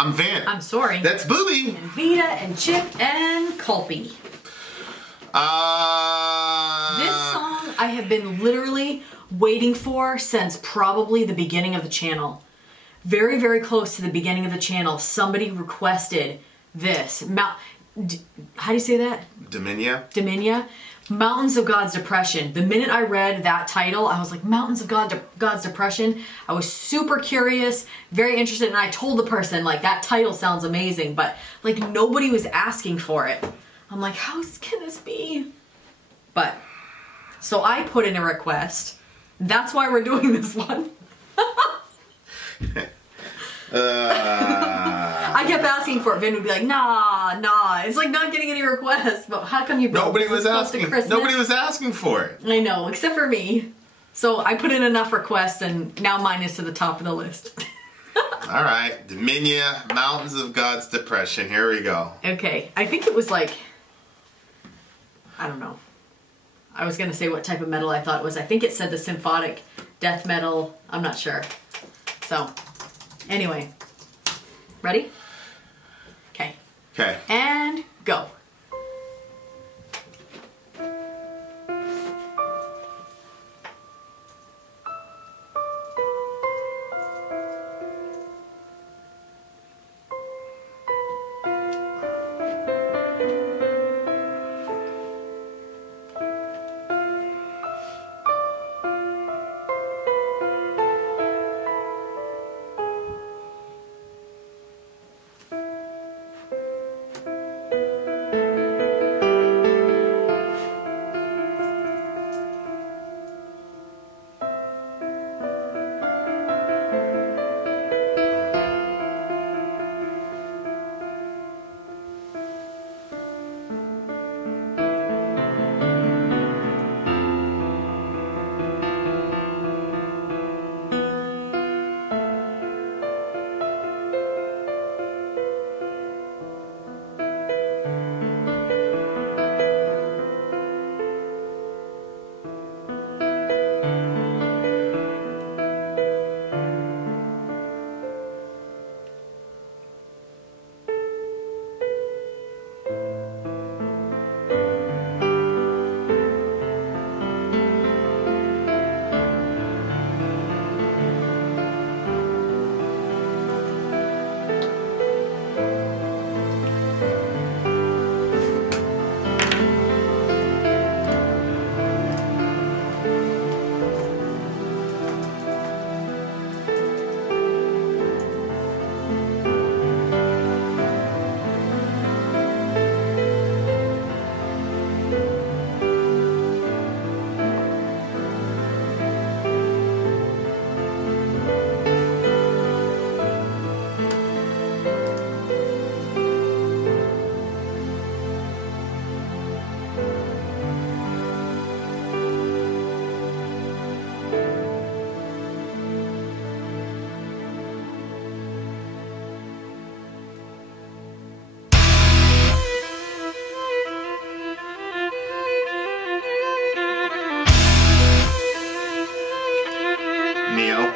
I'm Vin. I'm Sori. That's Booby. And Vita and Chip and Culpy. This song I have been literally waiting for since probably the beginning of the channel. Very, very close to the beginning of the channel, somebody requested this. How do you say that? DOMINIA. DOMINIA. Mountains of God's Depression. The minute I read that title, I was like, Mountains of God's Depression. I was super curious, very interested, and I told the person, like, that title sounds amazing, but, like, nobody was asking for it. I'm like, how can this be? But, so I put in a request. That's why we're doing this one. I kept asking for it. Vin would be like, nah. It's like not getting any requests. But how come you built Nobody this was close asking. to Christmas? Nobody was asking for it. I know, except for me. So I put in enough requests, and now mine is to the top of the list. All right, DOMINIA, Mountains of God's Depression. Here we go. Okay, I think it was like, I don't know. I was gonna say what type of metal I thought it was. I think it said the symphonic death metal. I'm not sure. So, anyway, ready? Okay. Okay. And go. Neo.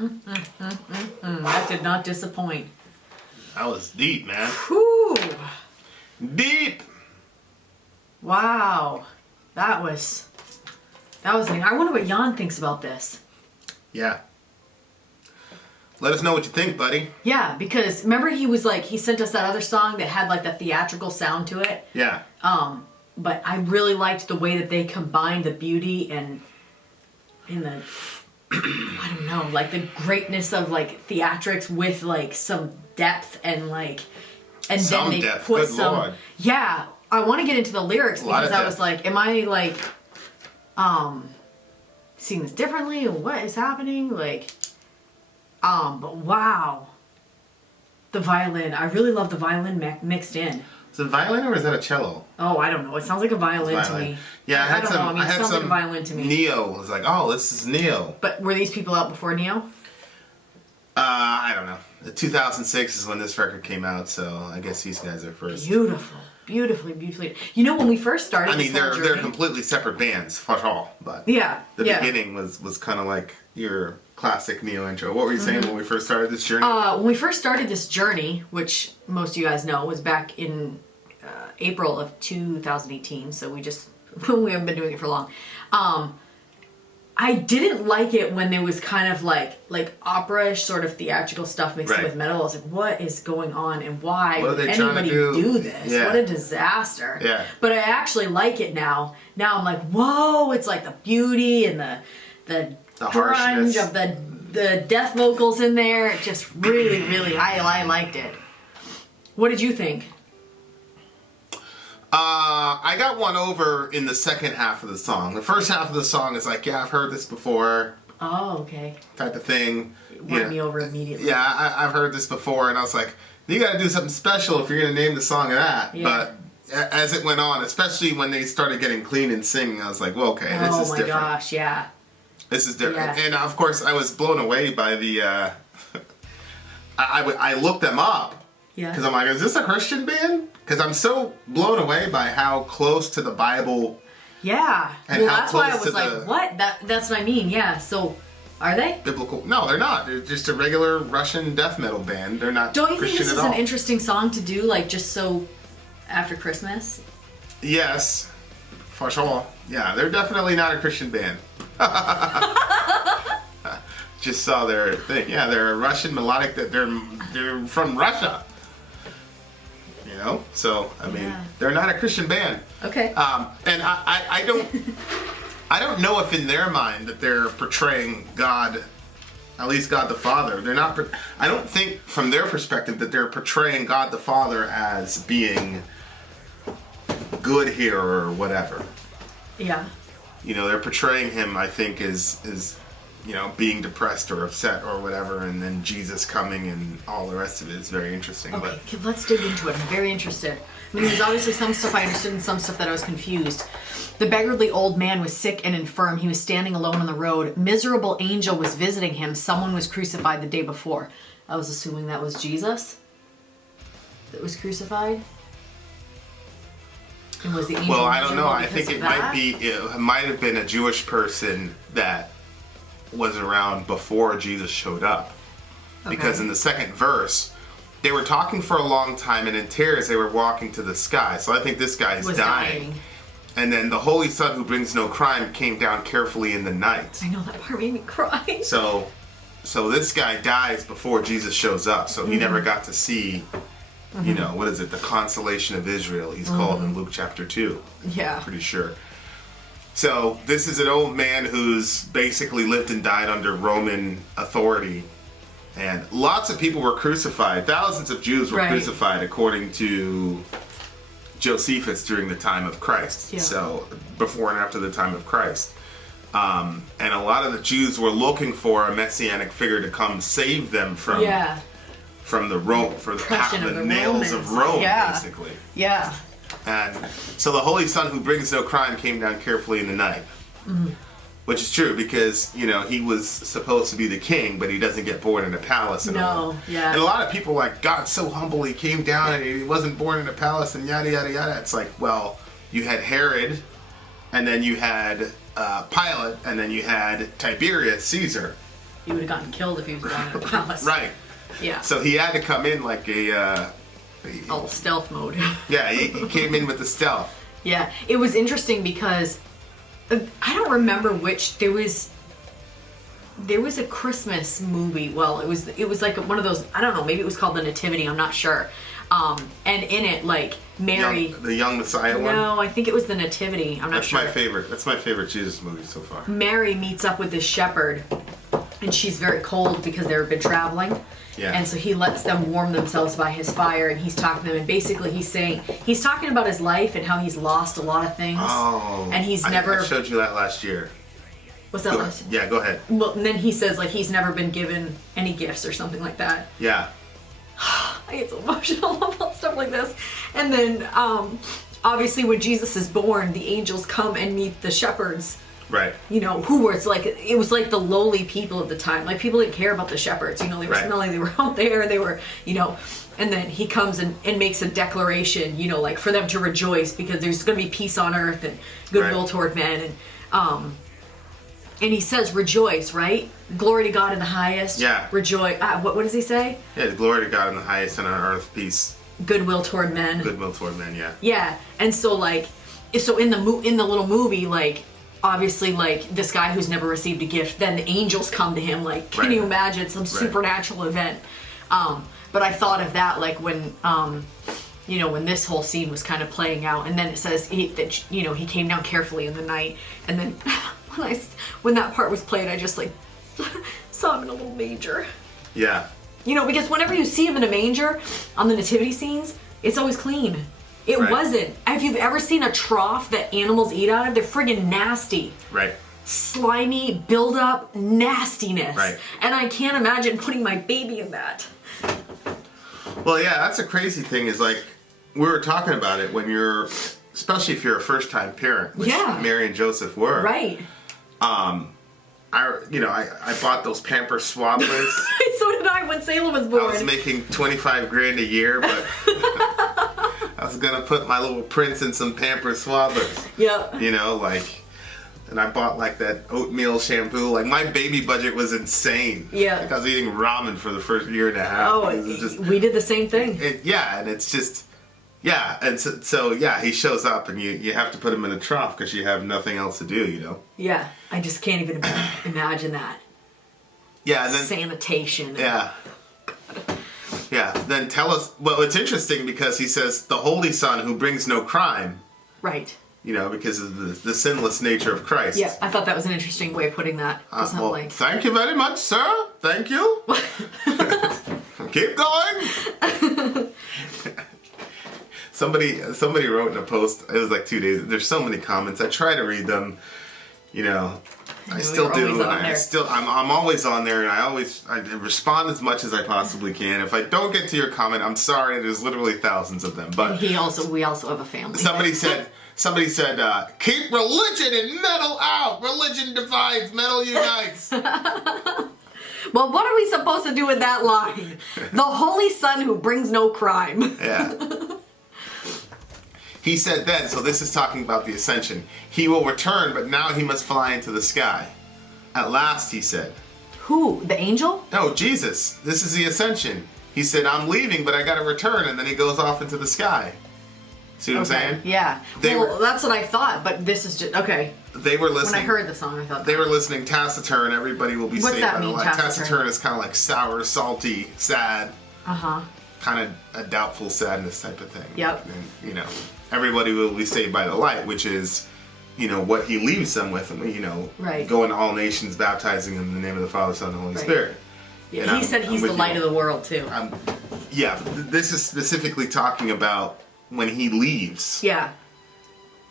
That did not disappoint. That was deep, man. Whew. Deep. Wow. That was I wonder what Jan thinks about this. Yeah. Let us know what you think, buddy. Yeah, because remember he sent us that other song that had like the theatrical sound to it. Yeah. But I really liked the way that they combined the beauty and in the I don't know, like the greatness of like theatrics with like some depth and like and Some then they depth, put good some Lord. Yeah. I want to get into the lyrics because I was depth. like, am I like seeing this differently or what is happening? Like but wow. The violin. I really love the violin mixed in. Is it violin or is that a cello? Oh, I don't know. It sounds like a violin to me. Yeah, I don't know. I mean, it sounds like a violin to me. Neo. I was like, oh, this is Neo. But were these people out before Neo? I don't know. 2006 is when this record came out, so I guess these guys are first. Beautiful. Beautifully. You know, when we first started I mean, this whole they're journey, completely separate bands, for all. But Yeah. the yeah. beginning was kind of like your classic Neo intro. What were you saying when we first started this journey? When we first started this journey, which most of you guys know, was back in April of 2018. So we haven't been doing it for long. I didn't like it when there was kind of like opera-ish sort of theatrical stuff mixed in Right. with metal. I was like, what is going on and why What are would they trying to anybody do? this? Yeah. What a disaster. Yeah. But I actually like it now. Now I'm like, whoa, it's like the beauty and the harshness. grunge of the death vocals in there. It just really, I liked it. What did you think? I got one over in the second half of the song. The first half of the song is like, yeah, I've heard this before, Oh, okay. type of thing. Won me over immediately. Yeah, I've heard this before, and I was like, you got to do something special if you're going to name the song of that. Yeah. But as it went on, especially when they started getting clean and singing, I was like, well, okay, this is Oh my different. gosh, yeah. This is different. Yeah. And of course, I was blown away by the. I looked them up Yeah. because I'm like, is this a Christian band? Because I'm so blown away by how close to the Bible. Yeah. And Well, how that's why I close was to like, the- what? That's what I mean. Yeah. So, are they? Biblical? No, they're not. They're just a regular Russian death metal band. They're not. Don't you think Christian this is at all. an interesting song to do, like, just so after Christmas? Yes, for sure. Yeah, they're definitely not a Christian band. Just saw their thing. Yeah, they're a Russian melodic. That they're from Russia. You know, so I mean, Yeah. they're not a Christian band. Okay. And I don't know if in their mind that they're portraying God, at least God the Father. They're not. I don't think from their perspective that they're portraying God the Father as being good here or whatever. Yeah. You know, they're portraying him, I think, as you know, being depressed or upset or whatever, and then Jesus coming and all the rest of it is very interesting. Okay, But let's dig into it. I'm very interested. I mean, there's obviously some stuff I understood and some stuff that I was confused. The beggarly old man was sick and infirm. He was standing alone on the road. Miserable angel was visiting him. Someone was crucified the day before. I was assuming that was Jesus that was crucified. And was the angel well, I don't know. miserable I because think of it that? might have been a Jewish person that was around before Jesus showed up. Because Okay. in the second verse, they were talking for a long time, and in tears they were walking to the sky. So I think this guy is was dying. And then the Holy Son who brings no crime came down carefully in the night. I know that part made me cry. So this guy dies before Jesus shows up. So he never got to see, you know, what is it? The consolation of Israel. He's called in Luke chapter 2. Yeah. Pretty sure. So this is an old man who's basically lived and died under Roman authority. And lots of people were crucified. Thousands of Jews were Right. crucified according to Josephus during the time of Christ. Yeah. So before and after the time of Christ. And a lot of the Jews were looking for a messianic figure to come save them from Yeah. from the Oppression of the nails of Romans. Rome, Yeah. basically. Yeah. And so the Holy Son who brings no crime came down carefully in the night. Which is true because, you know, he was supposed to be the king, but he doesn't get born in a palace and all. No, yeah. And a lot of people are like, God's so humble, he came down and he wasn't born in a palace and yada, yada, yada. It's like, well, you had Herod, and then you had Pilate, and then you had Tiberius Caesar. He would have gotten killed if he was going in the palace. Right. Yeah. So he had to come in like Stealth mode. Yeah, he came in with the stealth. Yeah, it was interesting because I don't remember which there was a Christmas movie. Well, it was like one of those. I don't know. Maybe it was called The Nativity. I'm not sure. And in it, like Mary, the young Messiah one. No, I think it was The Nativity. I'm not sure. That's my favorite. That's my favorite Jesus movie so far. Mary meets up with this shepherd, and she's very cold because they've been traveling. Yeah. And so he lets them warm themselves by his fire, and he's talking to them, and basically he's talking about his life and how he's lost a lot of things. Oh. And he's never. I showed you that last year. What's that last year? Yeah, go ahead. Well, and then he says like he's never been given any gifts or something like that. Yeah. I get so emotional about stuff like this. And then obviously when Jesus is born, the angels come and meet the shepherds. Right. You know, who were, it was like the lowly people of the time. Like, people didn't care about the shepherds. You know, they were smelly, they were out there, they were, you know. And then he comes and makes a declaration, you know, like for them to rejoice because there's going to be peace on earth and goodwill toward men. And he says, rejoice, right? Glory to God in the highest. Yeah. Rejoice. What does he say? Yeah, glory to God in the highest and on earth peace. Goodwill toward men. Goodwill toward men, yeah. Yeah. And so, like, in the little movie, like, obviously, like, this guy who's never received a gift, then the angels come to him, like, can you imagine some supernatural event? But I thought of that, like, when, you know, when this whole scene was kind of playing out, and then it says that, you know, he came down carefully in the night, and then when that part was played, I just, like, saw him in a little manger. Yeah. You know, because whenever you see him in a manger on the nativity scenes, it's always clean. It wasn't. If you've ever seen a trough that animals eat out of, they're friggin' nasty. Right. Slimy, build-up nastiness. Right. And I can't imagine putting my baby in that. Well, yeah, that's a crazy thing is, like, we were talking about it when you're, especially if you're a first-time parent, which Mary and Joseph were. Right. I bought those Pampers Swaddlers. So did I when Salem was born. I was making $25,000 a year, but I was gonna put my little prince in some Pampers Swaddlers. Yep. You know, like, and I bought like that oatmeal shampoo. Like, my baby budget was insane. Yeah. Like, I was eating ramen for the first year and a half. Oh, we did the same thing. And it's just. Yeah, and so he shows up, and you have to put him in a trough because you have nothing else to do, you know? Yeah, I just can't even imagine that. Yeah, and then... Sanitation. Yeah. Yeah, then tell us... Well, it's interesting because he says, the Holy Son who brings no crime. Right. You know, because of the sinless nature of Christ. Yeah, I thought that was an interesting way of putting that. Thank you very much, sir. Thank you. Keep going. Somebody wrote in a post, it was like 2 days, there's so many comments, I try to read them, you know, I still do, and I'm always on there, and I respond as much as I possibly can. If I don't get to your comment, I'm sorry, there's literally thousands of them, but... we also have a family. Somebody said, keep religion and metal out, religion divides, metal unites. Well, what are we supposed to do with that line? The Holy Son who brings no crime. Yeah. He said then, so this is talking about the ascension, he will return, but now he must fly into the sky. At last, he said. Who? The angel? No, Jesus. This is the ascension. He said, I'm leaving, but I gotta return, and then he goes off into the sky. See what I'm saying? Yeah. That's what I thought, but this is just, okay. They were listening. When I heard the song, I thought they were listening taciturn, everybody will be saved. What's that mean, taciturn? Taciturn is kind of like sour, salty, sad. Uh-huh. Kind of a doubtful sadness type of thing. Yep. And, you know, everybody will be saved by the light, which is, you know, what he leaves them with, you know, going to all nations, baptizing in the name of the Father, Son, and the Holy Spirit. Yeah, he said he's the light of the world, too. This is specifically talking about when he leaves. Yeah.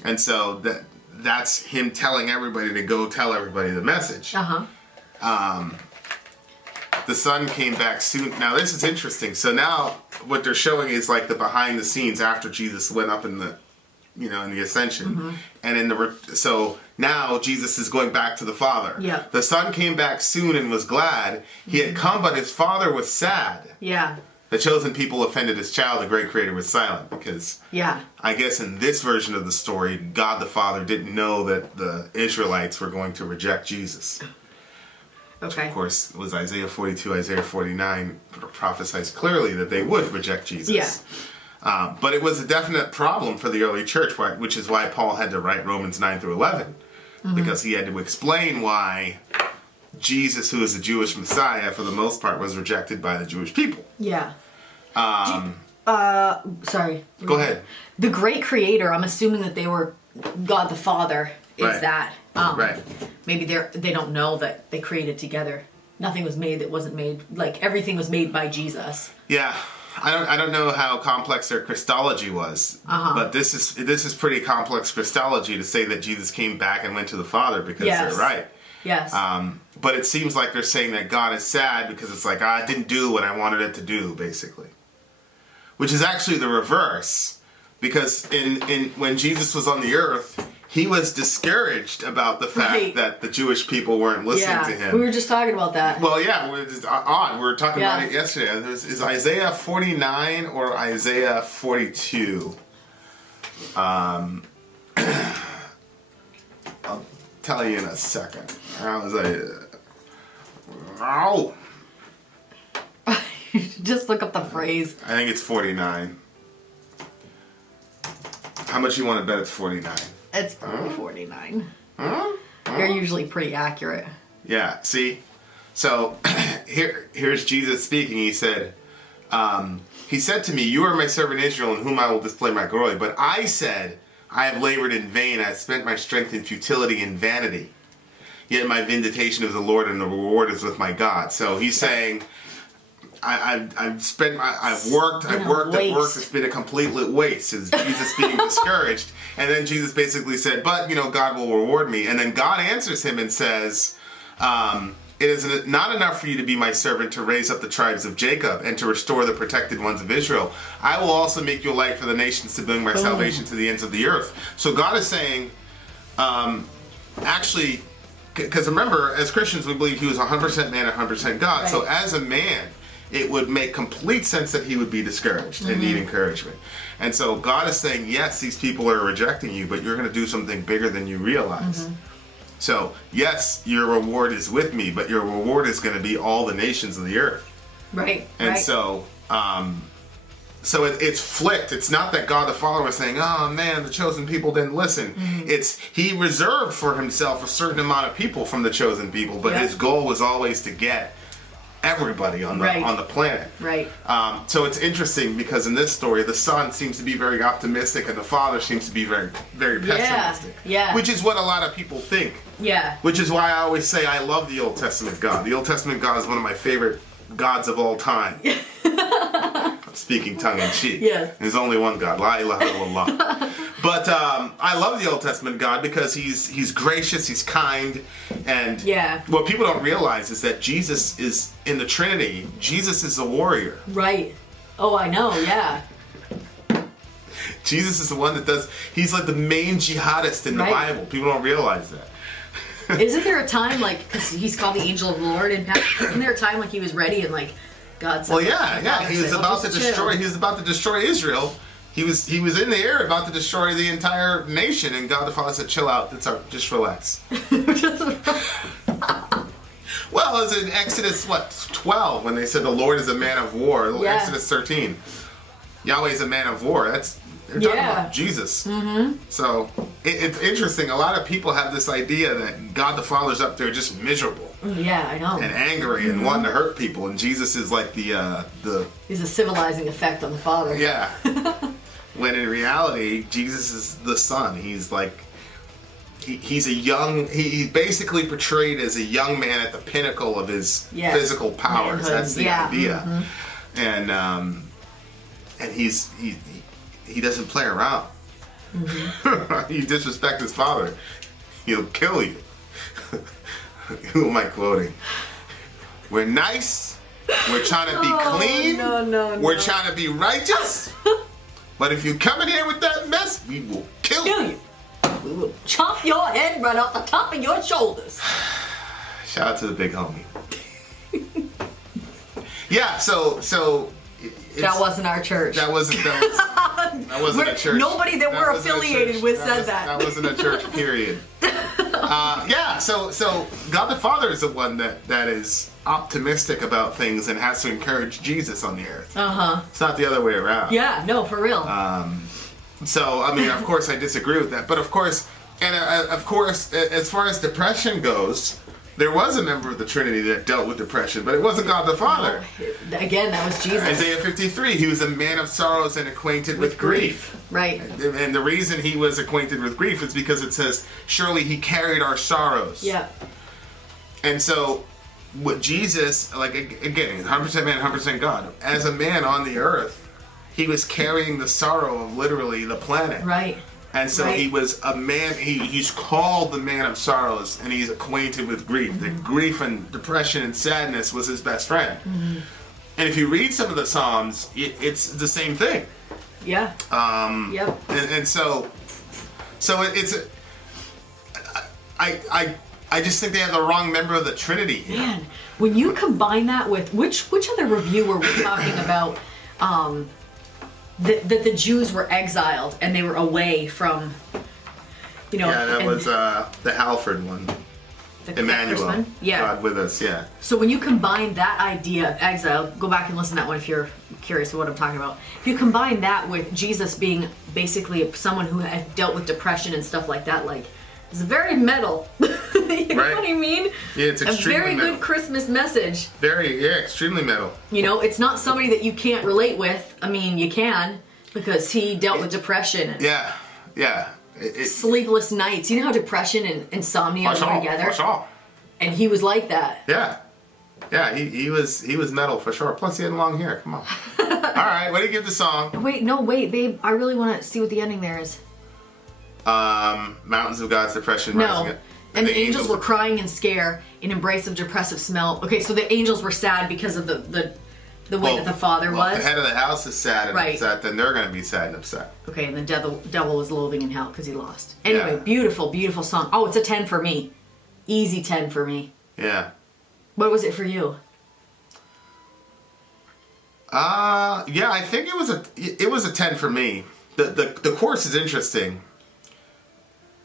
And so that's him telling everybody to go tell everybody the message. Uh-huh. The Son came back soon. Now, this is interesting. So now what they're showing is like the behind the scenes after Jesus went up in the, you know, in the ascension. Mm-hmm. And so now Jesus is going back to the Father. Yeah. The Son came back soon and was glad. He had come, but his Father was sad. Yeah. The chosen people offended his child. The great Creator was silent because I guess in this version of the story, God the Father didn't know that the Israelites were going to reject Jesus. Okay. Of course, was Isaiah 42, Isaiah 49 prophesies clearly that they would reject Jesus. Yeah. But it was a definite problem for the early church, which is why Paul had to write Romans 9 through 11. Because he had to explain why Jesus, who is the Jewish Messiah, for the most part, was rejected by the Jewish people. Yeah. Sorry. Go ahead. The great creator, I'm assuming that they were God the Father, is Right. that. Right. Maybe they don't know that they created together. Nothing was made that wasn't made, like everything was made by Jesus. Yeah. I don't know how complex their Christology was, but this is pretty complex Christology to say that Jesus came back and went to the Father because Yes. they're right. Yes. But it seems like they're saying that God is sad because it's like, I didn't do what I wanted it to do, basically. Which is actually the reverse, because when Jesus was on the earth, he was discouraged about the fact that the Jewish people weren't listening to him. We were just talking about that. Well, yeah, we're just odd. We were talking about it yesterday. Is Isaiah 49 or Isaiah 42? I'll tell you in a second. Just look up the phrase. I think it's 49. How much you want to bet it's 49? It's probably 49. You're usually pretty accurate. Yeah, see? So, here's Jesus speaking. He said to me, you are my servant Israel, in whom I will display my glory. But I said, I have labored in vain. I have spent my strength in futility and vanity. Yet my vindication is the Lord, and the reward is with my God. So he's saying, I've worked. It's been a complete waste. Is Jesus being discouraged? And then Jesus basically said, but, God will reward me. And then God answers him and says, it is not enough for you to be my servant to raise up the tribes of Jacob and to restore the protected ones of Israel. I will also make you a light for the nations to bring my salvation to the ends of the earth. So God is saying, actually, because remember, as Christians, we believe he was 100% man, 100% God. Right. So as a man, it would make complete sense that he would be discouraged and need encouragement. And so God is saying, yes, these people are rejecting you, but you're going to do something bigger than you realize. So, yes, your reward is with me, but your reward is going to be all the nations of the earth. Right. And so it's flipped. It's not that God the Father was saying, oh man, the chosen people didn't listen. It's he reserved for himself a certain amount of people from the chosen people, but his goal was always to get everybody on the planet. Right. So it's interesting because in this story, the son seems to be very optimistic and the father seems to be very, very pessimistic. Yeah. Which is what a lot of people think. Yeah. Which is why I always say I love the Old Testament God. The Old Testament God is one of my favorite gods of all time. I'm speaking tongue in cheek. Yes. There's only one God. La ilaha illallah. But I love the Old Testament God because he's gracious, he's kind, and what people don't realize is that Jesus is in the Trinity. Jesus is a warrior. Right. Oh, I know. Yeah. Jesus is the one that he's like the main jihadist in the Bible. People don't realize that. Isn't there a time, because he's called the angel of the Lord, and isn't there a time he was ready and God said, well, yeah, he was about to destroy. He was about to destroy Israel. He was in the air about to destroy the entire nation, and God the Father said, "Chill out. Just relax." Well, it was in Exodus 12 when they said the Lord is a man of war. Exodus 13, Yahweh is a man of war. They're talking about Jesus. So it's interesting. A lot of people have this idea that God the Father's up there just miserable. Yeah, I know. And angry and wanting to hurt people, and Jesus is like the. He's a civilizing effect on the Father. Yeah. When in reality, Jesus is the Son. He's like. He's a young. He's basically portrayed as a young man at the pinnacle of his physical powers. Manhood. That's the idea. And he doesn't play around. You disrespect his father, he'll kill you. Who am I quoting? We're nice. We're trying to be clean. No. We're trying to be righteous. But if you come in here with that mess, we will kill you. We will chop your head right off the top of your shoulders. Shout out to the big homie. Yeah, so that wasn't our church. That wasn't a church. Nobody that we're affiliated with said that. That wasn't a church, period. So God the Father is the one that is optimistic about things and has to encourage Jesus on the earth. It's not the other way around. Yeah, no, for real. So, I mean, of course I disagree with that. But of course, as far as depression goes, there was a member of the Trinity that dealt with depression, but it wasn't God the Father. Again, that was Jesus. Isaiah 53, he was a man of sorrows and acquainted with grief. Right. And the reason he was acquainted with grief is because it says, surely he carried our sorrows. Yeah. And so, what Jesus, like, again, 100% man, 100% God, as a man on the earth, he was carrying the sorrow of literally the planet. Right. And so he was a man, he's called the man of sorrows, and he's acquainted with grief. Mm-hmm. The grief and depression and sadness was his best friend. Mm-hmm. And if you read some of the Psalms, it's the same thing. Yeah. Yep. And so it's I just think they have the wrong member of the Trinity here. Man, when you combine that with which other review were we talking about? That the Jews were exiled and they were away from, Yeah, that was the Halford one. Emmanuel. Yeah. God with us, yeah. So when you combine that idea of exile, go back and listen to that one if you're curious of what I'm talking about. If you combine that with Jesus being basically someone who had dealt with depression and stuff like that, like, it's very metal. You know what I mean? Yeah, it's extremely a very metal. good Christmas message. Extremely metal. You know, it's not somebody that you can't relate with. I mean, you can, because he dealt with depression. And sleepless nights. You know how depression and insomnia go together? And he was like that. Yeah, he was metal for sure. Plus he had long hair. Come on. Alright, what do you give the song? Wait, babe. I really want to see what the ending there is. Mountains of God's Depression. No. And the angels were crying in scare, in embrace of depressive smell. Okay, so the angels were sad because of the way that the Father was. The head of the house is sad and upset, then they're going to be sad and upset. Okay, and the devil was loathing in hell because he lost. Anyway, beautiful, beautiful song. Oh, it's a 10 for me. Easy 10 for me. Yeah. What was it for you? I think it was a 10 for me. The chorus is interesting.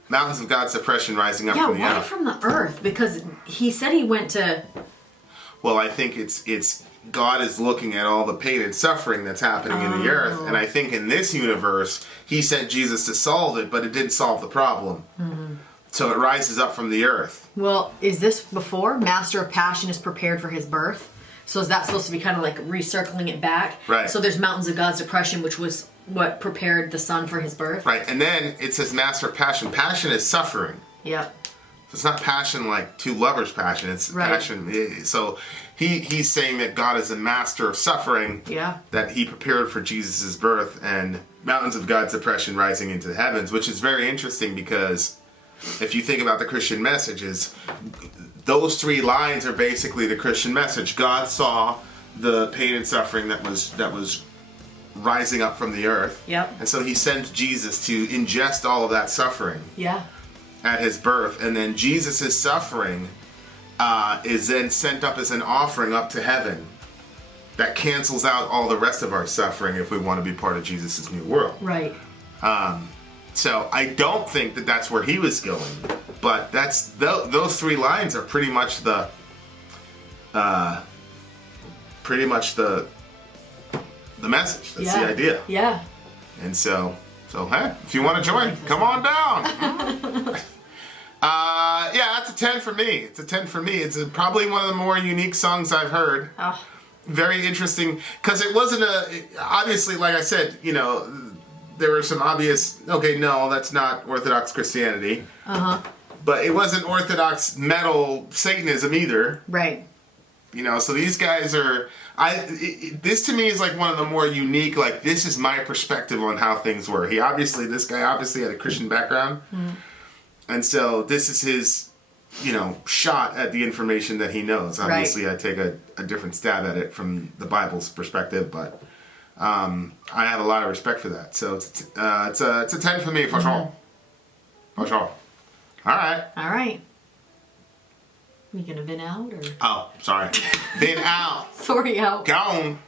Mountains of God's Depression rising up from the earth. Yeah, why from the earth? Because he said he went to... Well, I think it's God is looking at all the pain and suffering that's happening in the earth, and I think in this universe, he sent Jesus to solve it, but it didn't solve the problem. Mm-hmm. So it rises up from the earth. Well, is this before? Master of Passion is prepared for his birth? So is that supposed to be kind of like recircling it back? Right. So there's Mountains of God's Depression, which was what prepared the Son for his birth? Right, and then it says Master of Passion. Passion is suffering. Yep. So it's not passion like two lovers' passion. It's passion. So he's saying that God is a master of suffering. Yeah. That he prepared for Jesus' birth, and Mountains of God's Depression rising into the heavens, which is very interesting because if you think about the Christian messages, those three lines are basically the Christian message. God saw the pain and suffering that was rising up from the earth. Yep. And so he sent Jesus to ingest all of that suffering. Yeah. At his birth, and then Jesus' suffering is then sent up as an offering up to heaven that cancels out all the rest of our suffering if we want to be part of Jesus' new world. Right. So I don't think that that's where he was going, but that's those three lines are pretty much the message. That's the idea. Yeah. And so hey, if you want to join, come on down. That's a 10 for me. It's a 10 for me. It's probably one of the more unique songs I've heard. Oh. Very interesting, because it wasn't obviously, like I said, there were some obvious, okay, no, that's not Orthodox Christianity. Uh-huh. But it wasn't Orthodox metal Satanism either. Right. So these guys are, this to me is like one of the more unique, like, this is my perspective on how things were. This guy obviously had a Christian background. Mm. And so this is his, shot at the information that he knows. Obviously, I take a different stab at it from the Bible's perspective, but I have a lot of respect for that. So it's a 10 for me, for sure. For sure. All right. We gonna Vin out or? Oh, sorry. Vin out. Sorry out. Gone.